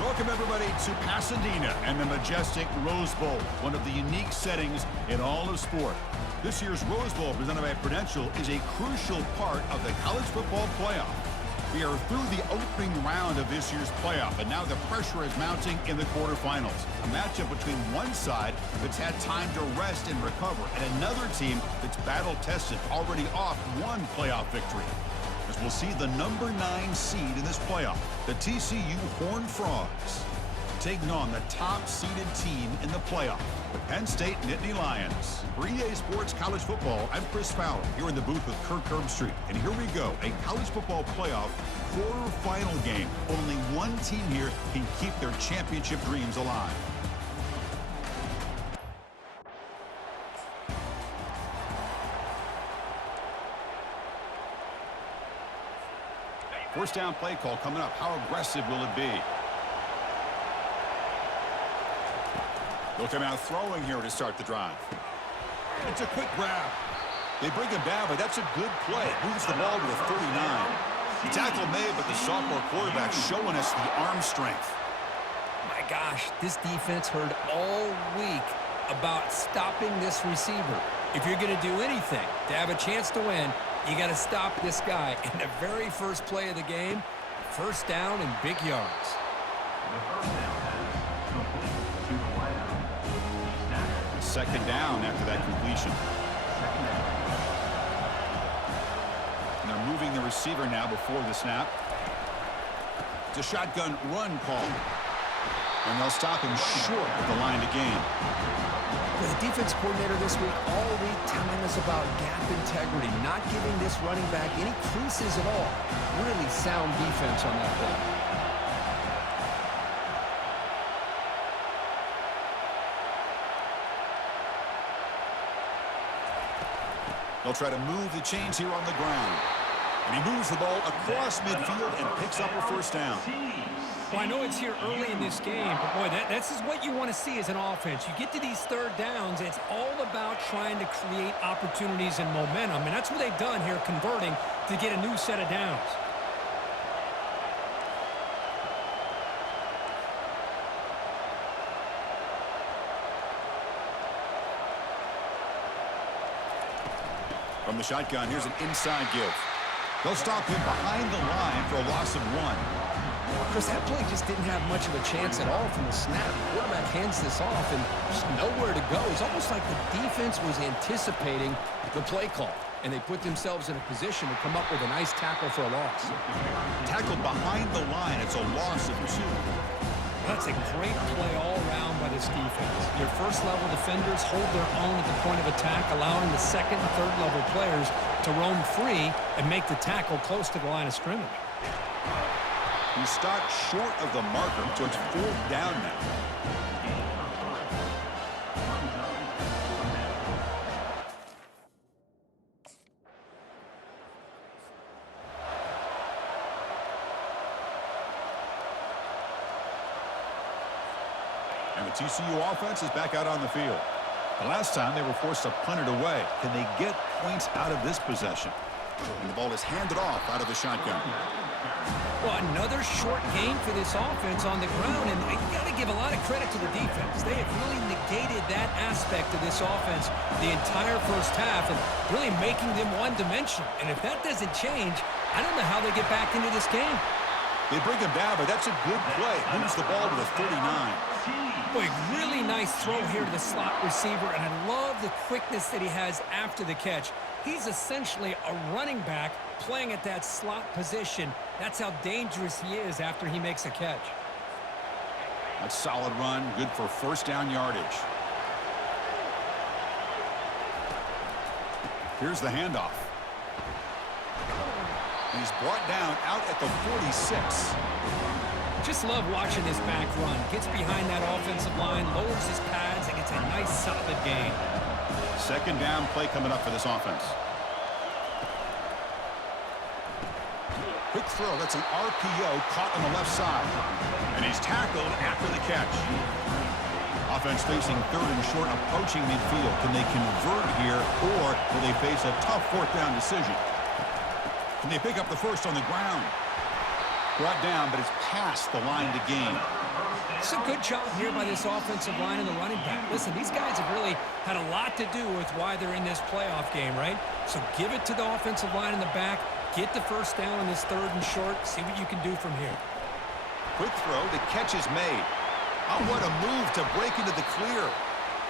Welcome, everybody, to Pasadena and the majestic Rose Bowl, one of the unique settings in all of sport. This year's Rose Bowl, presented by Prudential, is a crucial part of the college football playoff. We are through the opening round of this year's playoff, and now the pressure is mounting in the quarterfinals. A matchup between one side that's had time to rest and recover, and another team that's battle-tested, already off one playoff victory. As we'll see the number 9 seed in this playoff, the TCU Horned Frogs, taking on the top-seeded team in the playoff, the Penn State Nittany Lions. For EA Sports College Football, I'm Chris Fowler, here in the booth with Kirk Herbstreit. And here we go, a college football playoff quarterfinal game. Only one team here can keep their championship dreams alive. First down play call coming up. How aggressive will it be? They'll come out throwing here to start the drive. It's a quick grab. They bring him down, but that's a good play. Moves the ball to the 39. The tackle made, but the sophomore quarterback showing us the arm strength. My gosh, this defense heard all week about stopping this receiver. If you're going to do anything to have a chance to win, you got to stop this guy. In the very first play of the game, first down and big yards. Second down after that completion. And they're moving the receiver now before the snap. It's a shotgun run call. And they'll stop him short of the line to gain. The defense coordinator this week all week telling us about gap integrity, not giving this running back any creases at all. Really sound defense on that play. They'll try to move the chains here on the ground. And he moves the ball across midfield and picks up a first down. Well, I know it's here early in this game, but boy, this is what you want to see as an offense. You get to these third downs, it's all about trying to create opportunities and momentum, and that's what they've done here, converting to get a new set of downs. From the shotgun, here's an inside give. They'll stop him behind the line for a loss of 1. Chris, that play just didn't have much of a chance at all from the snap. The quarterback hands this off and just nowhere to go. It's almost like the defense was anticipating the play call, and they put themselves in a position to come up with a nice tackle for a loss. Tackled behind the line. It's a loss of 2. That's a great play all around by this defense. Your first-level defenders hold their own at the point of attack, allowing the second and third-level players to roam free and make the tackle close to the line of scrimmage. He stopped short of the marker, so it's 4th down now. And the TCU offense is back out on the field. The last time they were forced to punt it away. Can they get points out of this possession? And the ball is handed off out of the shotgun. Well, another short game for this offense on the ground, and you got to give a lot of credit to the defense. They have really negated that aspect of this offense the entire first half and really making them one-dimensional. And if that doesn't change, I don't know how they get back into this game. They bring him down, but that's a good play. Moves the ball to the 39. Boy, really nice throw here to the slot receiver, and I love the quickness that he has after the catch. He's essentially a running back playing at that slot position. That's how dangerous he is after he makes a catch. That's a solid run, good for first down yardage. Here's the handoff. He's brought down out at the 46. Just love watching this back run. Gets behind that offensive line, lowers his pads, and gets a nice solid gain. Second down play coming up for this offense. Quick throw. That's an RPO caught on the left side. And he's tackled after the catch. Offense facing third and short, approaching midfield. Can they convert here, or will they face a tough fourth down decision? Can they pick up the first on the ground? brought down, but it's past the line to gain. It's a good job here by this offensive line and the running back. Listen, these guys have really had a lot to do with why they're in this playoff game, right? So give it to the offensive line in the back. Get the first down on this 3rd and short. See what you can do from here. Quick throw. The catch is made. Oh, what a move to break into the clear.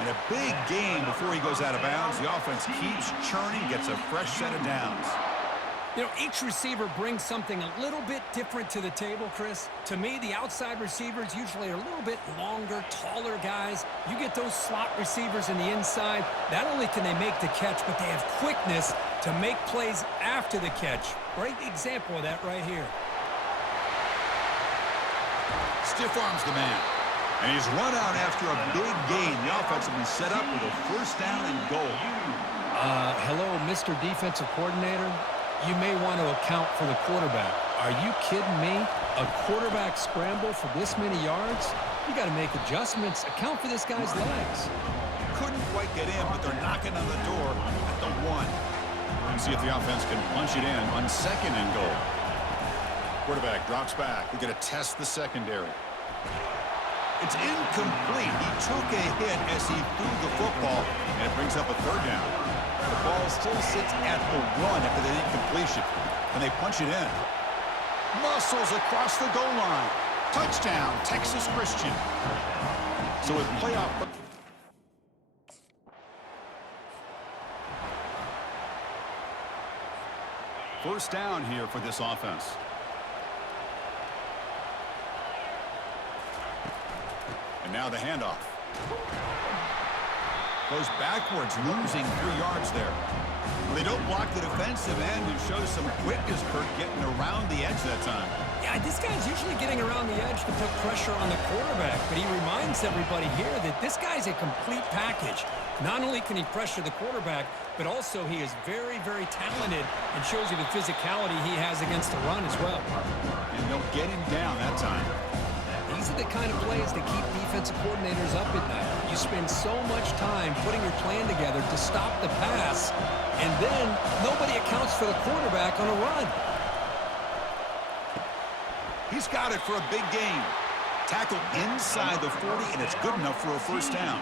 And a big gain before he goes out of bounds. The offense keeps churning, gets a fresh set of downs. You know, each receiver brings something a little bit different to the table, Chris. To me, the outside receivers usually are a little bit longer, taller guys. You get those slot receivers in the inside, not only can they make the catch, but they have quickness to make plays after the catch. Great example of that right here. Stiff arms the man. And he's run out after a big gain. The offense will be set up with a first down and goal. Hello, Mr. Defensive Coordinator. You may want to account for the quarterback. Are you kidding me? A quarterback scramble for this many yards? You got to make adjustments. Account for this guy's legs. Couldn't quite get in, but they're knocking on the door at the 1. And see if the offense can punch it in on 2nd and goal. Quarterback drops back. We're going to test the secondary. It's incomplete. He took a hit as he threw the football, and it brings up a 3rd down. The ball still sits at the 1 after the incompletion, and they punch it in. Muscles across the goal line. Touchdown, Texas Christian. So with playoff... First down here for this offense. And now the handoff. Goes backwards, losing 3 yards there. Well, they don't block the defensive end and shows some quickness, Kirk, getting around the edge that time. Yeah, this guy's usually getting around the edge to put pressure on the quarterback, but he reminds everybody here that this guy's a complete package. Not only can he pressure the quarterback, but also he is very, very talented and shows you the physicality he has against the run as well. And they'll get him down that time. These are the kind of plays that keep defensive coordinators up at night. You spend so much time putting your plan together to stop the pass, and then nobody accounts for the quarterback on a run. He's got it for a big gain. Tackle inside the 40, and it's good enough for a first down.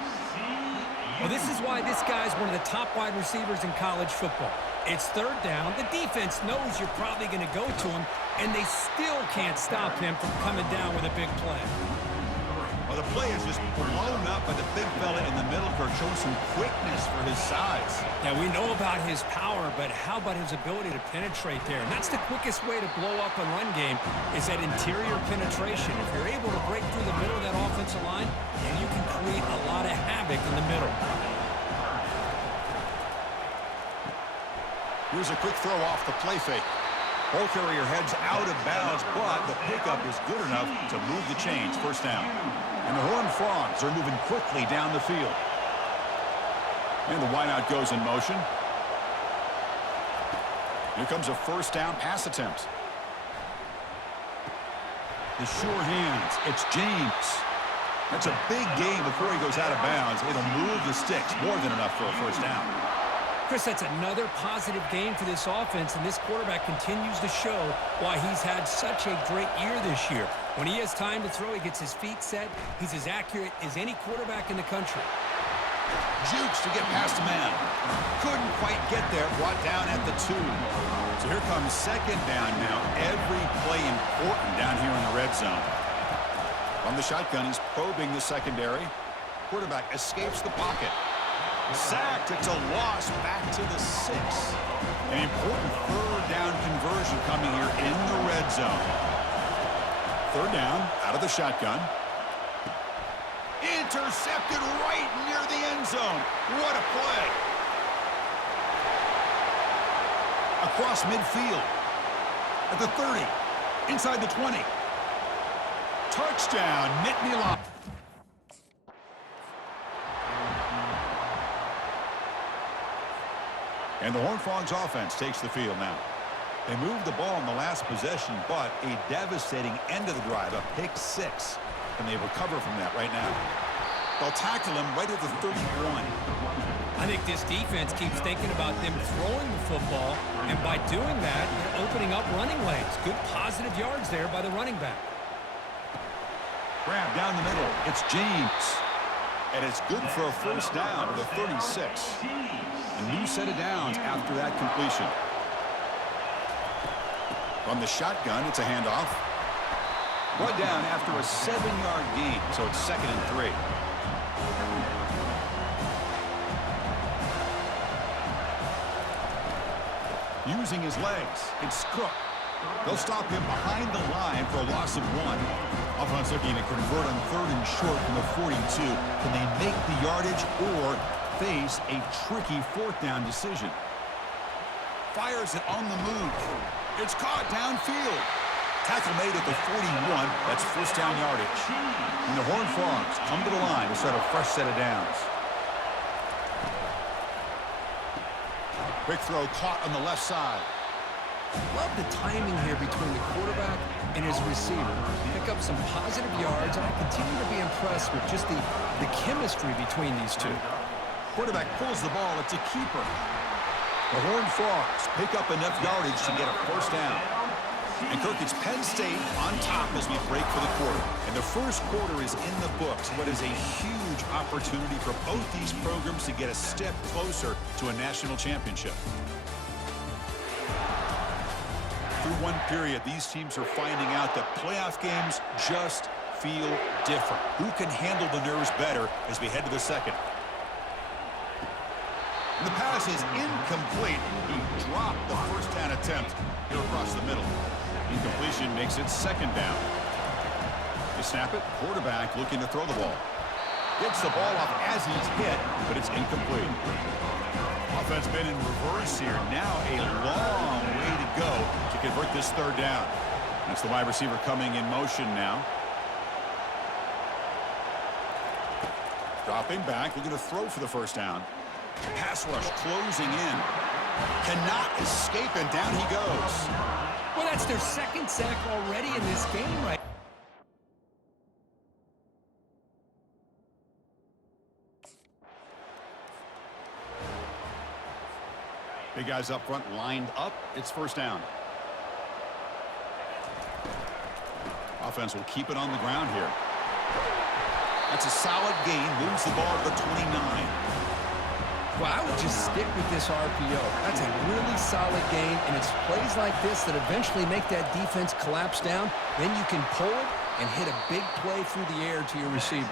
Well, this is why this guy's one of the top wide receivers in college football. It's 3rd down. The defense knows you're probably going to go to him, and they still can't stop him from coming down with a big play. Well, the play is just blown up by the big fella in the middle, Kirk, showing some quickness for his size. Yeah, we know about his power, but how about his ability to penetrate there? And that's the quickest way to blow up a run game is that interior penetration. If you're able to break through the middle of that offensive line, then you can create a lot of havoc in the middle. Here's a quick throw off the play fake. Ball carrier heads out of bounds, but the pickup is good enough to move the chains. First down. And the Horned Frogs are moving quickly down the field. And the wideout goes in motion. Here comes a first down pass attempt. The sure hands. It's James. That's a big gain before he goes out of bounds. It'll move the sticks. More than enough for a first down. Chris, that's another positive game for this offense, and this quarterback continues to show why he's had such a great year this year. When he has time to throw, he gets his feet set. He's as accurate as any quarterback in the country. Jukes to get past a man. Couldn't quite get there. Brought down at the 2. So here comes 2nd down now. Every play important down here in the red zone. From the shotgun, he's probing the secondary. Quarterback escapes the pocket. Sacked. It's a loss back to the 6. An important 3rd down conversion coming here in the red zone. 3rd down out of the shotgun. Intercepted right near the end zone. What a play. Across midfield. At the 30. Inside the 20. Touchdown, Nittany Lions. And the Horned Frogs offense takes the field now. They moved the ball in the last possession, but a devastating end of the drive, a pick 6. And they recover from that right now. They'll tackle him right at the 31. I think this defense keeps thinking about them throwing the football, and by doing that, they're opening up running lanes. Good positive yards there by the running back. Grab down the middle. It's James. And it's good for a first down to the 36. A new set of downs after that completion. From the shotgun, it's a handoff. Brought down after a 7-yard gain, so it's 2nd and 3. Using his legs, it's Cook. They'll stop him behind the line for a loss of 1. Offense looking to convert on 3rd and short from the 42. Can they make the yardage or face a tricky 4th down decision? Fires it on the move. It's caught downfield. Tackle made at the 41. That's first down yardage. And the Horned Frogs come to the line to start a fresh set of downs. Quick throw caught on the left side. Love the timing here between the quarterback and his receiver. Pick up some positive yards, and I continue to be impressed with just the chemistry between these two. Quarterback pulls the ball. It's a keeper. The Horned Frogs pick up enough yardage to get a first down. And Kirk, it's Penn State on top as we break for the quarter. And the first quarter is in the books. What is a huge opportunity for both these programs to get a step closer to a national championship. Through one period, these teams are finding out that playoff games just feel different. Who can handle the nerves better as we head to the second? And the pass is incomplete. He dropped the first down attempt here across the middle. Incompletion makes it 2nd down. They snap it. Quarterback looking to throw the ball. Gets the ball off as he's hit, but it's incomplete. Offense been in reverse here. Now a long way to go to convert this 3rd down. That's the wide receiver coming in motion now. Dropping back, looking to throw for the first down. Pass rush closing in. Cannot escape, and down he goes. Well, that's their 2nd sack already in this game, right? Big guys up front lined up. It's first down. Offense will keep it on the ground here. That's a solid gain. Moves the ball to the 29. Well, I would just stick with this RPO. That's a really solid game, and it's plays like this that eventually make that defense collapse down. Then you can pull it and hit a big play through the air to your receiver.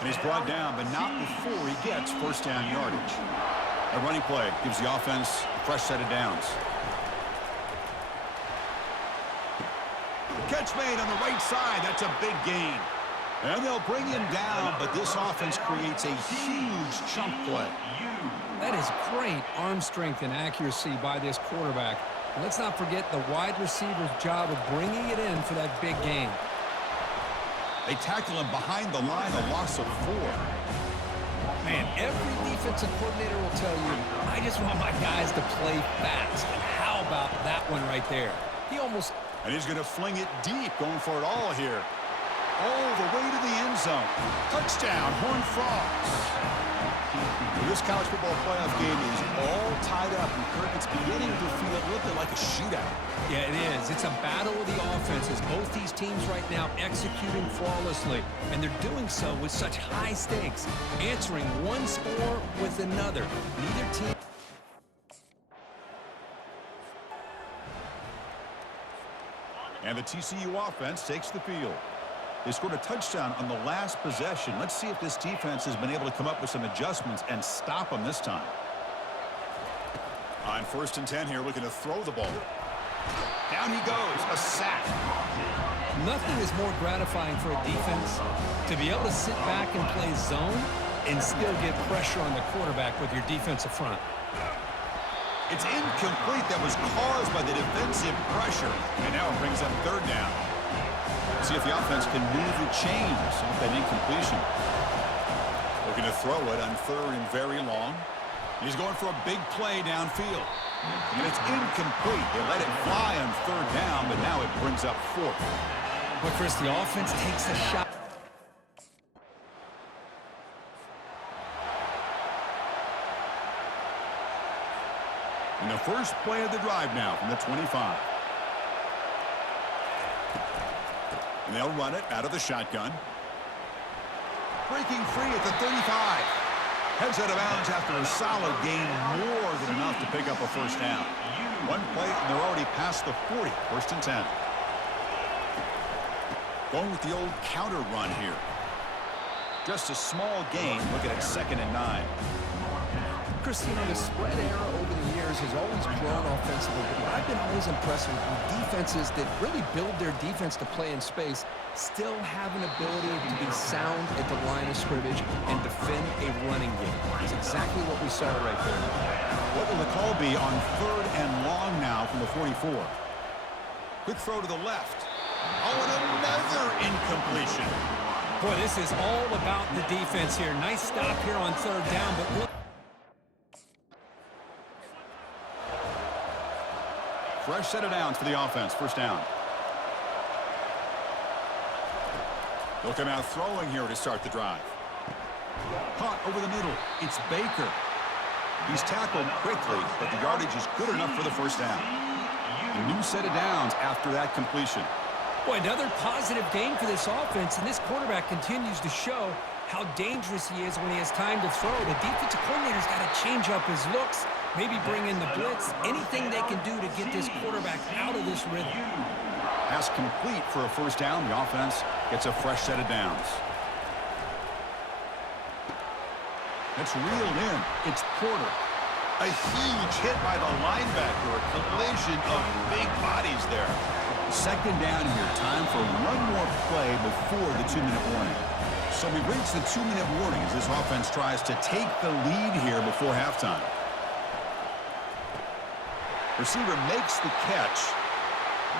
And he's brought down, but not before he gets first down yardage. A running play gives the offense a fresh set of downs. Catch made on the right side. That's a big gain. And they'll bring him down, but this offense creates a huge chunk play. That is great arm strength and accuracy by this quarterback. And let's not forget the wide receiver's job of bringing it in for that big gain. They tackle him behind the line, a loss of 4. Man, every defensive coordinator will tell you, I just want my guys to play fast. And how about that one right there? And he's going to fling it deep, going for it all here. All the way to the end zone. Touchdown, Horned Frogs. Well, this college football playoff game is all tied up, and Kirk, it's beginning to feel a little bit like a shootout. Yeah, it is. It's a battle of the offenses. Both these teams right now executing flawlessly, and they're doing so with such high stakes, answering one score with another. Neither team... And the TCU offense takes the field. They scored a touchdown on the last possession. Let's see if this defense has been able to come up with some adjustments and stop them this time. On 1st and 10 here, looking to throw the ball. Down he goes, a sack. Nothing is more gratifying for a defense to be able to sit back and play zone and still get pressure on the quarterback with your defensive front. It's incomplete. That was caused by the defensive pressure. And now it brings up 3rd down. See if the offense can move the chains with that incompletion. Looking to throw it on 3rd and very long. He's going for a big play downfield. And it's incomplete. They let it fly on 3rd down, but now it brings up 4th. But Chris, the offense takes a shot. And the first play of the drive now from the 25. And they'll run it out of the shotgun. Breaking free at the 35. Heads out of bounds after a solid gain, more than enough to pick up a first down. One play, and they're already past the 40, first and 10. Going with the old counter run here. Just a small gain, looking at 2nd and 9. Chris, you know, the spread era over the years has always grown offensively, but I've been always impressed with defenses that really build their defense to play in space, still have an ability to be sound at the line of scrimmage and defend a running game. It's exactly what we saw right there. What will the call be on 3rd and long now from the 44? Quick throw to the left. Oh, and another incompletion. Boy, this is all about the defense here. Nice stop here on 3rd down, but really Fresh set of downs for the offense. First down. They'll come out throwing here to start the drive. Caught over the middle. It's Baker. He's tackled quickly, but the yardage is good enough for the first down. A new set of downs after that completion. Boy, another positive gain for this offense, and this quarterback continues to show how dangerous he is when he has time to throw. The defensive coordinator's got to change up his looks, maybe bring in the blitz, anything they can do to get this quarterback out of this rhythm. Pass complete for a first down. The offense gets a fresh set of downs. It's reeled in. It's Porter. A huge hit by the linebacker. A collision of big bodies there. 2nd down here. Time for one more play before the 2-minute warning. So we've reached the 2-minute warning as this offense tries to take the lead here before halftime. Receiver makes the catch.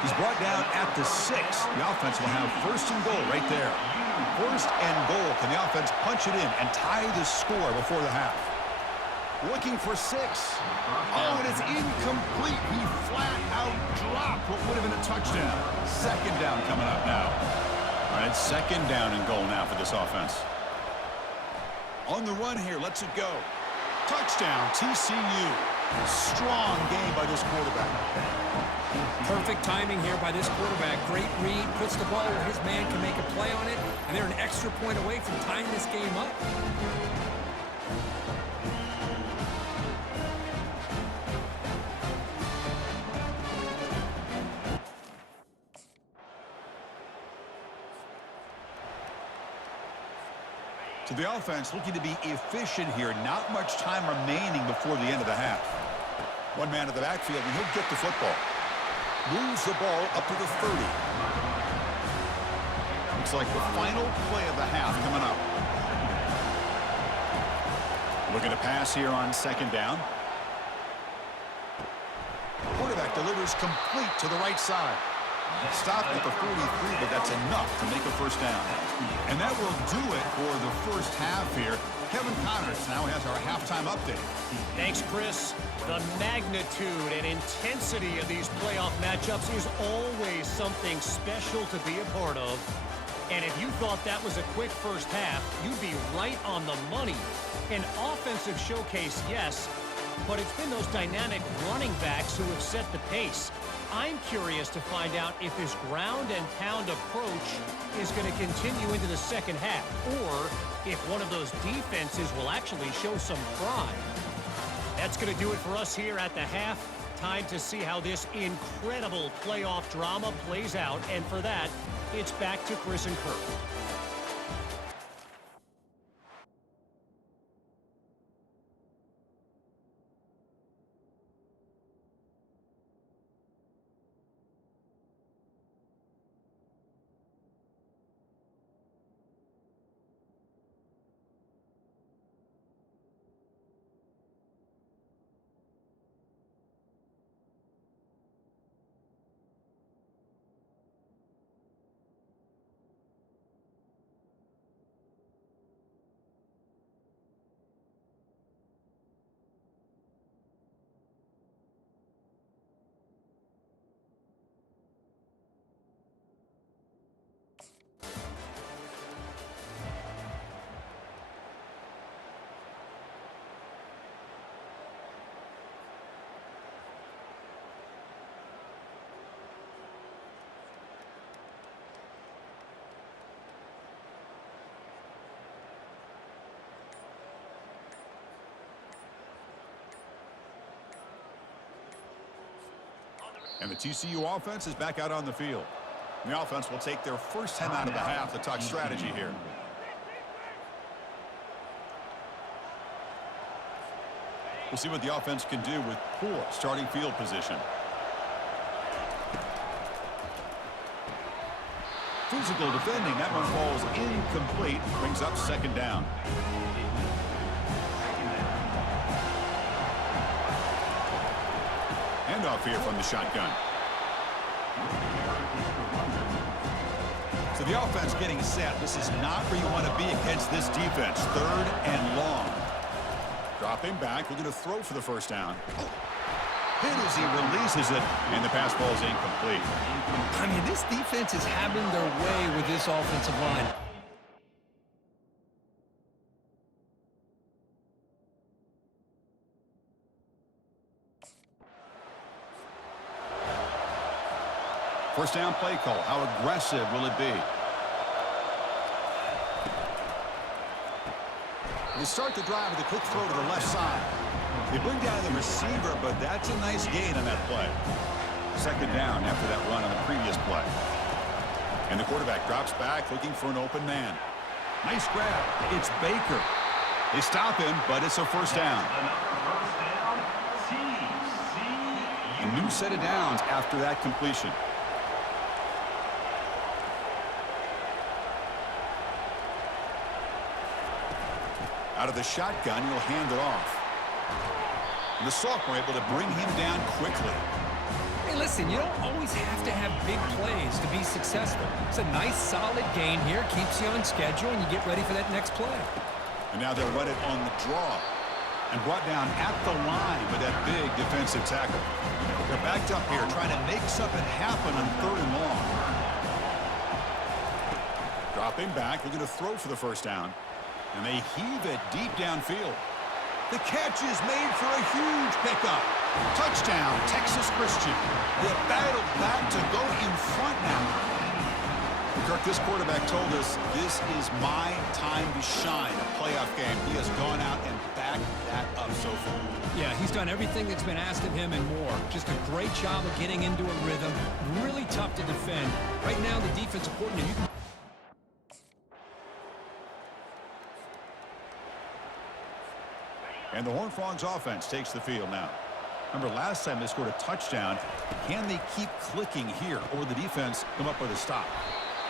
He's brought down at the 6. The offense will have 1st and goal right there. 1st and goal. Can the offense punch it in and tie the score before the half? Looking for 6. Oh, and it's incomplete. He flat out dropped what would have been a touchdown. 2nd down coming up now. All right, 2nd down and goal now for this offense. On the run here, lets it go. Touchdown, TCU. Strong game by this quarterback. Perfect timing here by this quarterback. Great read, puts the ball where his man can make a play on it, and they're an extra point away from tying this game up. So the offense looking to be efficient here. Not much time remaining before the end of the half. One man in the backfield, and he'll get the football. Moves the ball up to the 30. Looks like the final play of the half coming up. Looking to pass here on 2nd down. Quarterback delivers complete to the right side. Stopped at the 43, but that's enough to make a first down. And that will do it for the first half here. Kevin Connors now has our halftime update. Thanks, Chris. The magnitude and intensity of these playoff matchups is always something special to be a part of. And if you thought that was a quick first half, you'd be right on the money. An offensive showcase, yes, but it's been those dynamic running backs who have set the pace. I'm curious to find out if this ground and pound approach is going to continue into the second half, or if one of those defenses will actually show some pride. That's going to do it for us here at the half. Time to see how this incredible playoff drama plays out, and for that, it's back to Chris and Kurt. And the TCU offense is back out on the field. And the offense will take their first timeout of the half to talk strategy here. We'll see what the offense can do with poor starting field position. Physical defending. That one falls incomplete. Brings up second down. Handoff here from the shotgun. So the offense getting set. This is not where you want to be against this defense. Third and long. Dropping back, looking to throw for the first down. Hit as he releases it, and the pass ball is incomplete. I mean, this defense is having their way with this offensive line. First down play call. How aggressive will it be? They start the drive with a quick throw to the left side. They bring down the receiver, but that's a nice gain on that play. Second down after that run on the previous play. And the quarterback drops back looking for an open man. Nice grab. It's Baker. They stop him, but it's a first down. A new set of downs after that completion. Out of the shotgun, he'll hand it off. And the sophomore able to bring him down quickly. Hey, listen, you don't always have to have big plays to be successful. It's a nice, solid gain here. Keeps you on schedule, and you get ready for that next play. And now they'll run it on the draw. And brought down at the line with that big defensive tackle. They're backed up here, trying to make something happen on third and long. Dropping back, looking to throw for the first down. And they heave it deep downfield. The catch is made for a huge pickup. Touchdown, Texas Christian. They battled back to go in front now. Kirk, this quarterback told us this is my time to shine. A playoff game. He has gone out and backed that up so far. Yeah, he's done everything that's been asked of him and more. Just a great job of getting into a rhythm. Really tough to defend. Right now, the defensive coordinator, you can... And the Horned Frogs offense takes the field now. Remember, last time they scored a touchdown. Can they keep clicking here, or will the defense come up with a stop?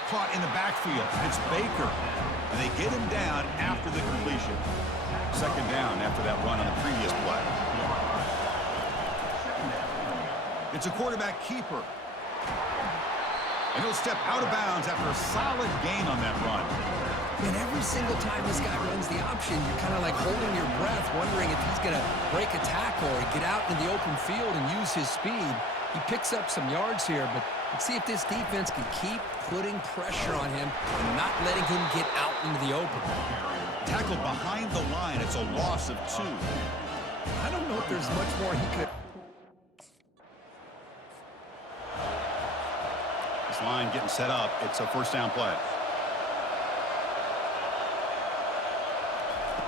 Caught in the backfield. It's Baker. And they get him down after the completion. Second down after that run on the previous play. It's a quarterback keeper. And he'll step out of bounds after a solid gain on that run. And every single time this guy runs the option, you're kind of like holding your breath, wondering if he's going to break a tackle or get out in the open field and use his speed. He picks up some yards here, but let's see if this defense can keep putting pressure on him and not letting him get out into the open. Tackle behind the line. It's a loss of 2. I don't know if there's much more he could... This line getting set up. It's a first down play.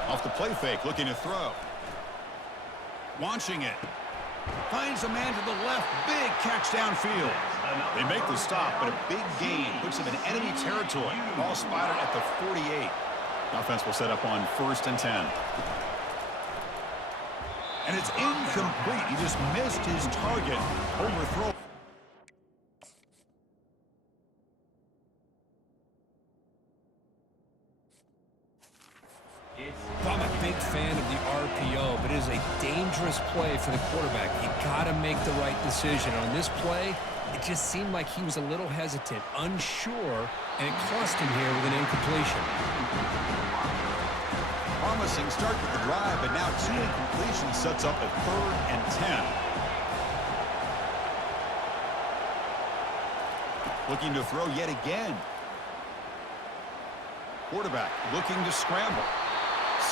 Off the play fake, looking to throw. Launching it. Finds a man to the left. Big catch downfield. They make the stop, but a big gain puts them in enemy territory. Ball spotted at the 48. Offense will set up on 1st and 10. And it's incomplete. He just missed his target. Overthrow. I'm a big fan of the RPO, but it is a dangerous play for the quarterback. You got to make the right decision. On this play, it just seemed like he was a little hesitant, unsure, and it cost him here with an incompletion. Promising start to the drive, but now 2 incompletions sets up a 3rd and 10. Looking to throw yet again. Quarterback looking to scramble.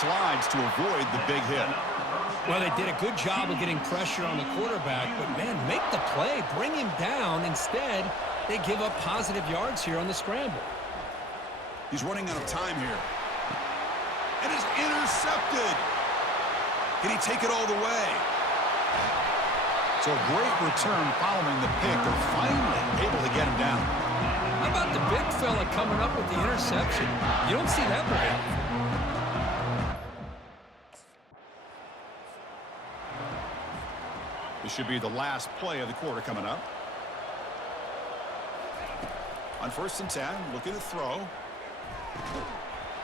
Slides to avoid the big hit. Well, they did a good job of getting pressure on the quarterback, but, man, make the play. Bring him down. Instead, they give up positive yards here on the scramble. He's running out of time here. And is intercepted. Can he take it all the way? So a great return following the pick. They're finally able to get him down. How about the big fella coming up with the interception? You don't see that very often. This should be the last play of the quarter coming up. On 1st and 10, looking to throw.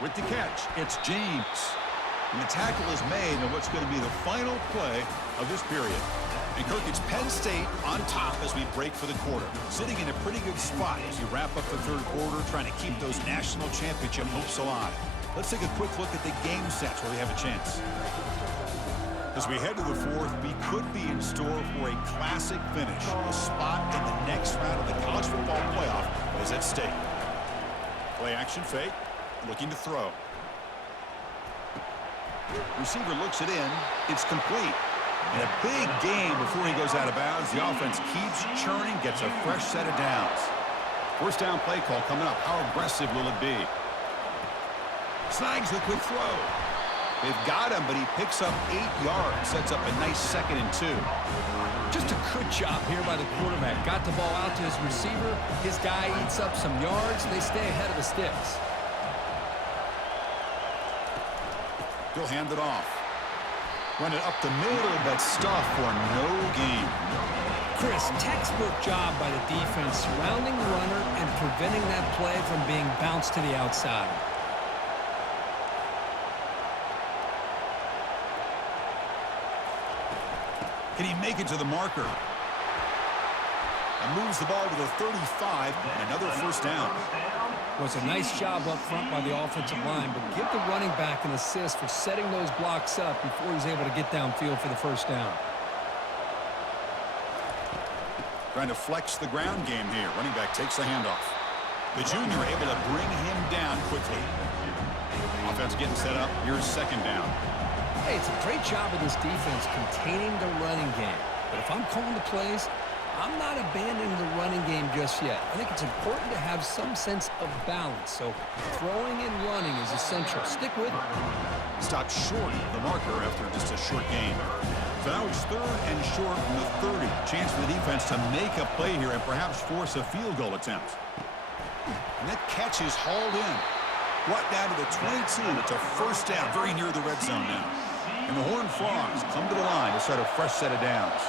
With the catch, it's James. And the tackle is made on what's going to be the final play of this period. And Kirk, it's Penn State on top as we break for the quarter. Sitting in a pretty good spot as you wrap up the third quarter, trying to keep those national championship hopes alive. Let's take a quick look at the game sets where we have a chance. As we head to the fourth, we could be in store for a classic finish. A spot in the next round of the college football playoff is at stake. Play action fake, looking to throw. Receiver looks it in. It's complete. And a big game before he goes out of bounds. The offense keeps churning, gets a fresh set of downs. First down play call coming up. How aggressive will it be? Snags the quick throw. They've got him, but he picks up 8 yards. Sets up a nice 2nd and 2. Just a good job here by the quarterback. Got the ball out to his receiver. His guy eats up some yards. They stay ahead of the sticks. He'll hand it off. Run it up the middle, but stuff for no gain. Chris, textbook job by the defense, surrounding the runner and preventing that play from being bounced to the outside. Can he make it to the marker? And moves the ball to the 35, and another first down. Was a nice job up front by the offensive line, but give the running back an assist for setting those blocks up before he's able to get downfield for the first down. Trying to flex the ground game here. Running back takes the handoff. The junior able to bring him down quickly. Offense getting set up. Here's 2nd down. Hey, it's a great job of this defense containing the running game. But if I'm calling the plays, I'm not abandoning the running game just yet. I think it's important to have some sense of balance. So throwing and running is essential. Stick with it. Stopped short of the marker after just a short gain. So now it's 3rd and short from the 30. Chance for the defense to make a play here and perhaps force a field goal attempt. And that catch is hauled in. Brought down to the 22. It's a first down, very near the red zone now. And the Horned Frogs come to the line to start a fresh set of downs.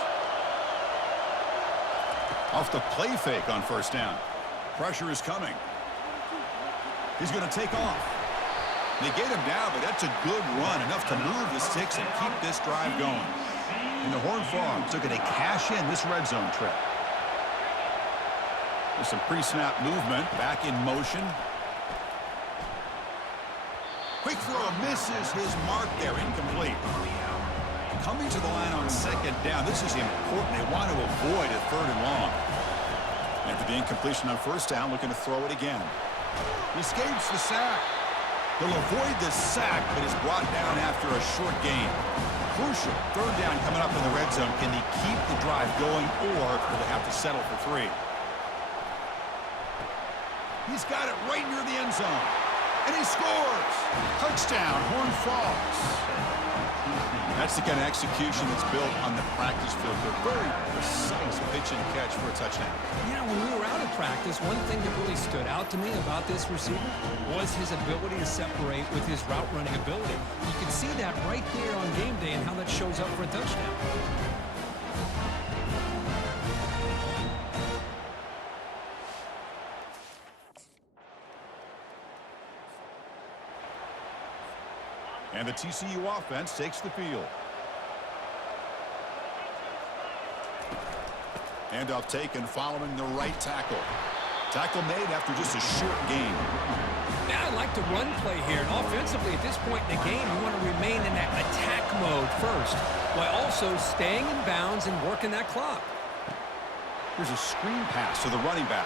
Off the play fake on first down. Pressure is coming. He's going to take off. They get him down, but that's a good run, enough to move the sticks and keep this drive going. And the Horned Frogs looking to cash in this red zone trip. There's some pre-snap movement, back in motion. Quick throw misses his mark there, incomplete. Coming to the line on 2nd down. This is important. They want to avoid a 3rd and long. And for the incompletion on first down, looking to throw it again. He escapes the sack. They'll avoid the sack, but is brought down after a short gain. Crucial 3rd down coming up in the red zone. Can they keep the drive going, or will they have to settle for 3? He's got it right near the end zone. And he scores! Touchdown, Horned Frogs. That's the kind of execution that's built on the practice field. A very precise pitch and catch for a touchdown. You know, when we were out of practice, one thing that really stood out to me about this receiver was his ability to separate with his route running ability. You can see that right there on game day and how that shows up for a touchdown. And the TCU offense takes the field. Handoff taken following the right tackle. Tackle made after just a short gain. Yeah, I like the run play here. And offensively, at this point in the game, you want to remain in that attack mode first, while also staying in bounds and working that clock. Here's a screen pass to the running back.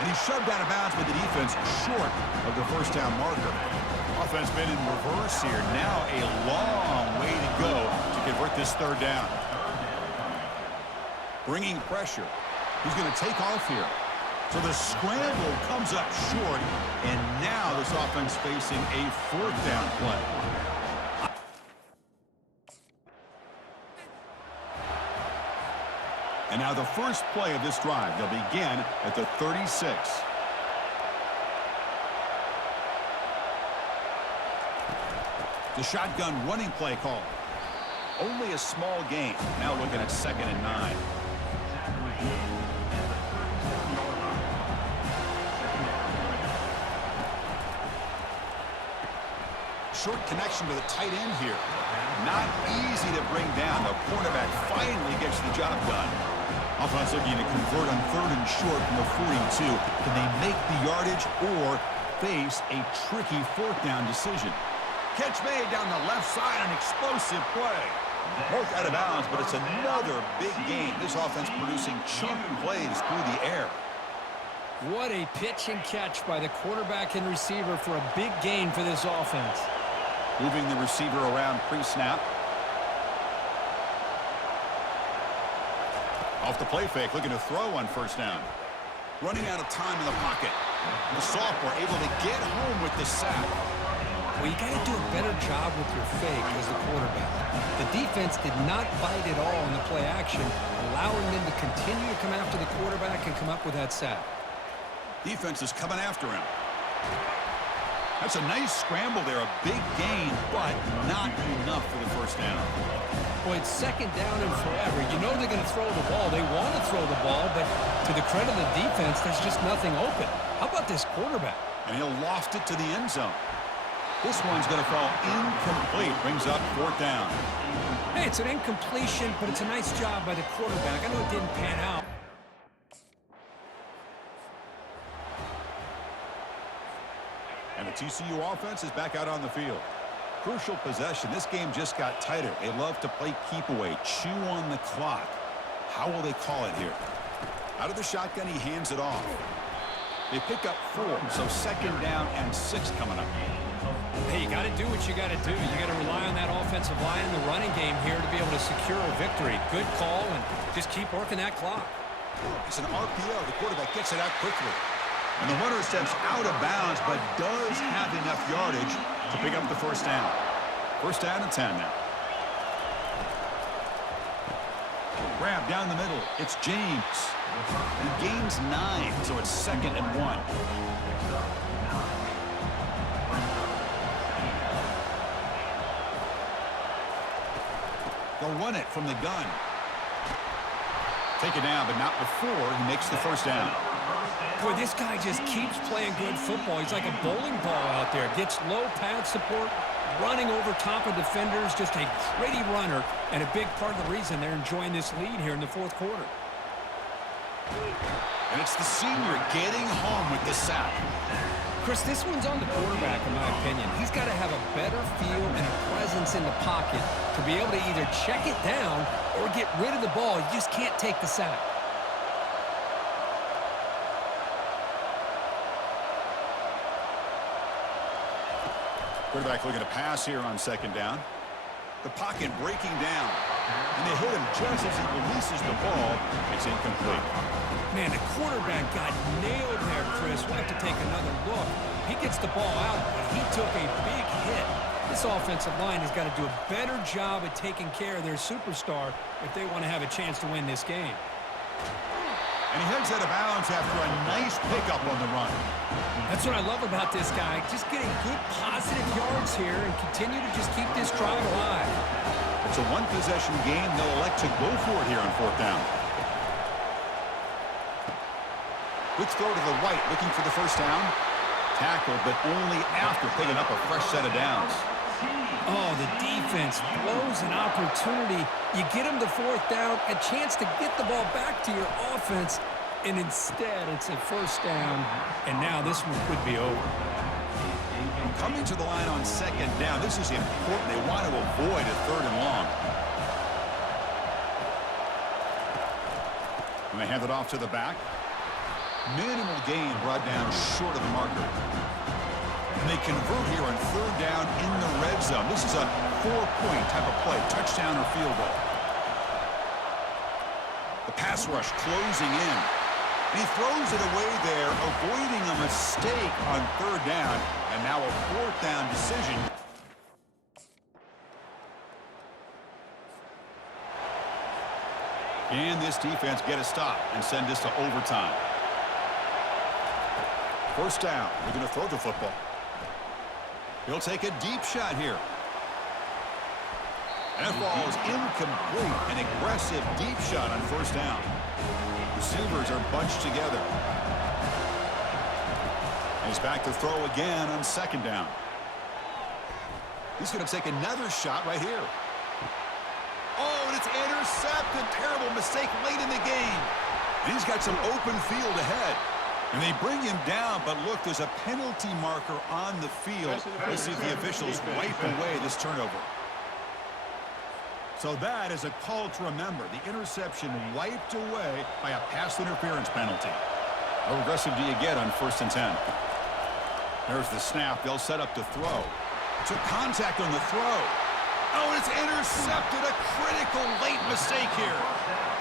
And he's shoved out of bounds with the defense short of the first down marker. Offense been in reverse here. Now a long way to go to convert this 3rd down. Bringing pressure. He's going to take off here. So the scramble comes up short, and now this offense facing a 4th down play. And now the first play of this drive. They'll begin at the 36. The shotgun running play call. Only a small gain. Now looking at 2nd and 9. Short connection to the tight end here. Not easy to bring down. The cornerback finally gets the job done. Offense looking to convert on 3rd and short from the 42. Can they make the yardage or face a tricky 4th down decision? Catch made down the left side, an explosive play. Marked out of bounds, but it's another big game. This offense producing chunk plays through the air. What a pitch and catch by the quarterback and receiver for a big gain for this offense. Moving the receiver around pre-snap. Off the play fake, looking to throw on 1st down. Running out of time in the pocket. The sophomore able to get home with the sack. Well, you got to do a better job with your fake as the quarterback. The defense did not bite at all in the play action, allowing them to continue to come after the quarterback and come up with that sack. Defense is coming after him. That's a nice scramble there, a big gain, but not enough for the 1st down. Boy, it's 2nd down and forever. You know they're going to throw the ball. They want to throw the ball, but to the credit of the defense, there's just nothing open. How about this quarterback? And he'll loft it to the end zone. This one's going to fall incomplete. Brings up 4th down. Hey, it's an incompletion, but it's a nice job by the quarterback. I know it didn't pan out. And the TCU offense is back out on the field. Crucial possession. This game just got tighter. They love to play keep away, chew on the clock. How will they call it here? Out of the shotgun, he hands it off. They pick up 4, so 2nd down and 6 coming up. Hey, you got to do what you got to do. You got to rely on that offensive line in the running game here to be able to secure a victory. Good call, and just keep working that clock. It's an RPO. The quarterback gets it out quickly. And the runner steps out of bounds, but does have enough yardage to pick up the 1st down. 1st down and 10 now. Grab down the middle. It's James. He gains 9, so it's 2nd and 1. They'll run it from the gun. Take it down, but not before he makes the 1st down. Boy, this guy just keeps playing good football. He's like a bowling ball out there. Gets low pad support, running over top of defenders. Just a gritty runner, and a big part of the reason they're enjoying this lead here in the 4th quarter. And it's the senior getting home with the sack. Chris, this one's on the quarterback, in my opinion. He's got to have a better feel and a presence in the pocket to be able to either check it down or get rid of the ball. You just can't take the sack. Quarterback looking to pass here on 2nd down. The pocket breaking down. And they hit him just as he releases the ball. It's incomplete. Man, the quarterback got nailed there, Chris. We'll have to take another look. He gets the ball out, but he took a big hit. This offensive line has got to do a better job at taking care of their superstar if they want to have a chance to win this game. And he heads out of bounds after a nice pickup on the run. That's what I love about this guy. Just getting good positive yards here and continue to just keep this drive alive. It's a one-possession game. They'll elect to go for it here on 4th down. Quick throw to the right, looking for the 1st down. Tackled, but only after picking up a fresh set of downs. Oh, the defense blows an opportunity. You get them the 4th down, a chance to get the ball back to your offense, and instead it's a 1st down, and now this one could be over. Coming to the line on 2nd down, this is important. They want to avoid a 3rd and long. And they hand it off to the back. Minimal gain brought down short of the marker. And they convert here on 3rd down in the red zone. This is a 4-point type of play, touchdown or field goal. The pass rush closing in. And he throws it away there, avoiding a mistake on 3rd down. And now a 4th down decision. Can this defense get a stop and send this to overtime? First down. They're going to throw the football. He'll take a deep shot here. And that ball is incomplete. An aggressive deep shot on first down. Receivers are bunched together. And he's back to throw again on second down. He's going to take another shot right here. Oh, and it's intercepted. Terrible mistake late in the game. And he's got some open field ahead. And they bring him down, but look, there's a penalty marker on the field. Let's see if the officials wipe away this turnover. So that is a call to remember. The interception wiped away by a pass interference penalty. How aggressive do you get on 1st and 10? There's the snap. They'll set up to throw. Took contact on the throw. Oh, and it's intercepted. A critical late mistake here.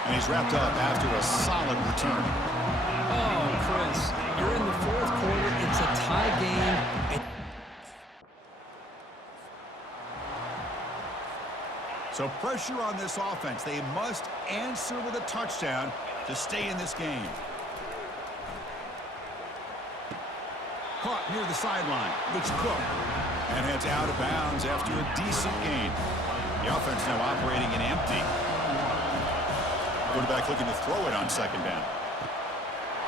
And he's wrapped up after a solid return. Oh, Chris, you're in the 4th quarter. It's a tie game. So pressure on this offense. They must answer with a touchdown to stay in this game. Caught near the sideline. It's Cook. And heads out of bounds after a decent gain. The offense now operating in empty. Quarterback looking to throw it on second down.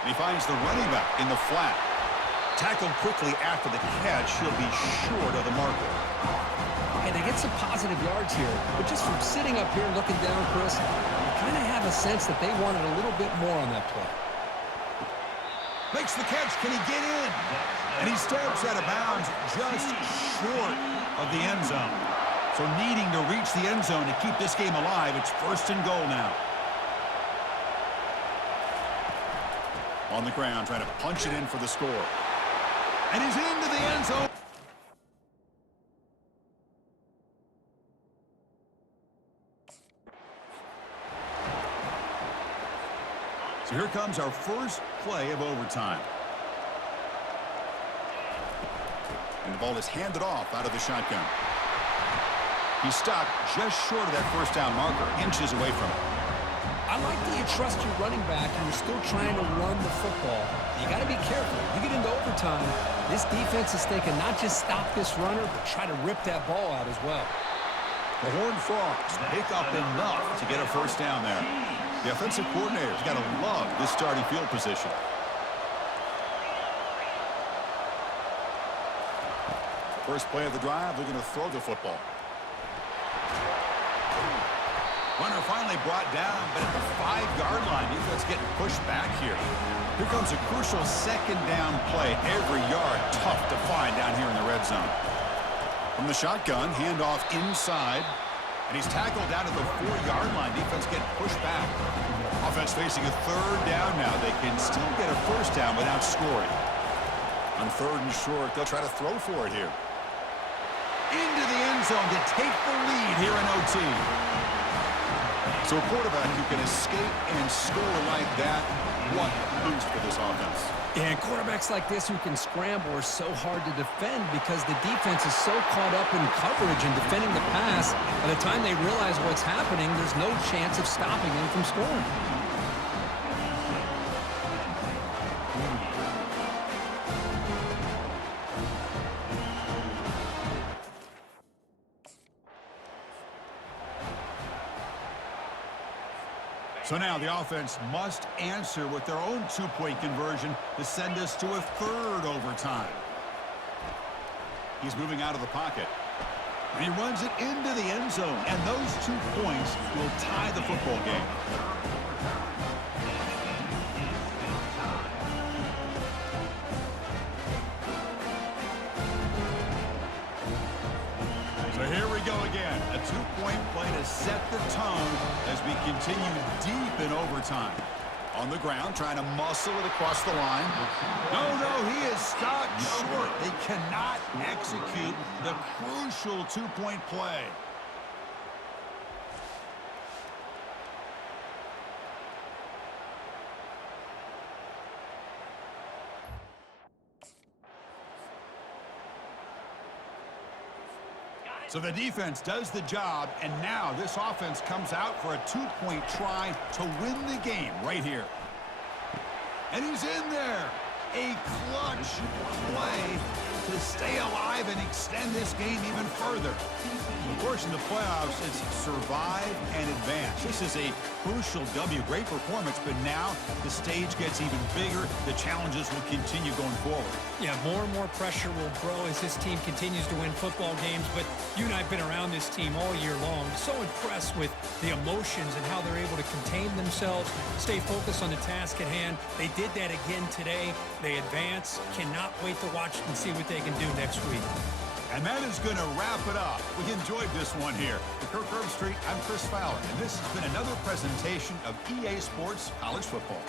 And he finds the running back in the flat. Tackled quickly after the catch. He'll be short of the marker. Hey, they get some positive yards here, but just from sitting up here looking down, Chris, you kind of have a sense that they wanted a little bit more on that play. Makes the catch. Can he get in? And he steps out of bounds just short of the end zone. So needing to reach the end zone to keep this game alive, it's 1st and goal now. On the ground, trying to punch it in for the score. And he's into the end zone. So here comes our first play of overtime. And the ball is handed off out of the shotgun. He stopped just short of that first down marker, inches away from it. I like that you trust your running back and you're still trying to run the football. You got to be careful. You get into overtime, this defense is thinking not just stop this runner, but try to rip that ball out as well. The Horned Frogs pick up enough to get a first down there. The offensive coordinator's got to love this starting field position. First play of the drive, they're going to throw the football. Runner finally brought down, but at the 5-yard line, defense getting pushed back here. Here comes a crucial second down play. Every yard tough to find down here in the red zone. From the shotgun, handoff inside. And he's tackled down at the 4-yard line. Defense getting pushed back. Offense facing a 3rd down now. They can still get a first down without scoring. On 3rd and short, they'll try to throw for it here. Into the end zone to take the lead here in OT. So a quarterback who can escape and score like that, what a boost for this offense. Yeah, and quarterbacks like this who can scramble are so hard to defend because the defense is so caught up in coverage and defending the pass. By the time they realize what's happening, there's no chance of stopping them from scoring. So now the offense must answer with their own 2-point conversion to send us to a 3rd overtime. He's moving out of the pocket. And he runs it into the end zone. And those 2 points will tie the football game. So here we go again. A 2-point play to set the tone as we continue deep in overtime. On the ground, trying to muscle it across the line. No, he is stopped short. They cannot execute the crucial 2-point play. So the defense does the job, and now this offense comes out for a 2-point try to win the game right here. And he's in there. A clutch play to stay alive and extend this game even further. Of course, in the playoffs, it's survive and advance. This is a crucial W. Great performance, but now the stage gets even bigger. The challenges will continue going forward. Yeah, more and more pressure will grow as this team continues to win football games, but you and I have been around this team all year long. So impressed with the emotions and how they're able to contain themselves, stay focused on the task at hand. They did that again today. They advance. Cannot wait to watch and see what they can do next week. And that is going to wrap it up. We enjoyed this one here. For Kirk Herbstreit, I'm Chris Fowler, and this has been another presentation of EA Sports College Football.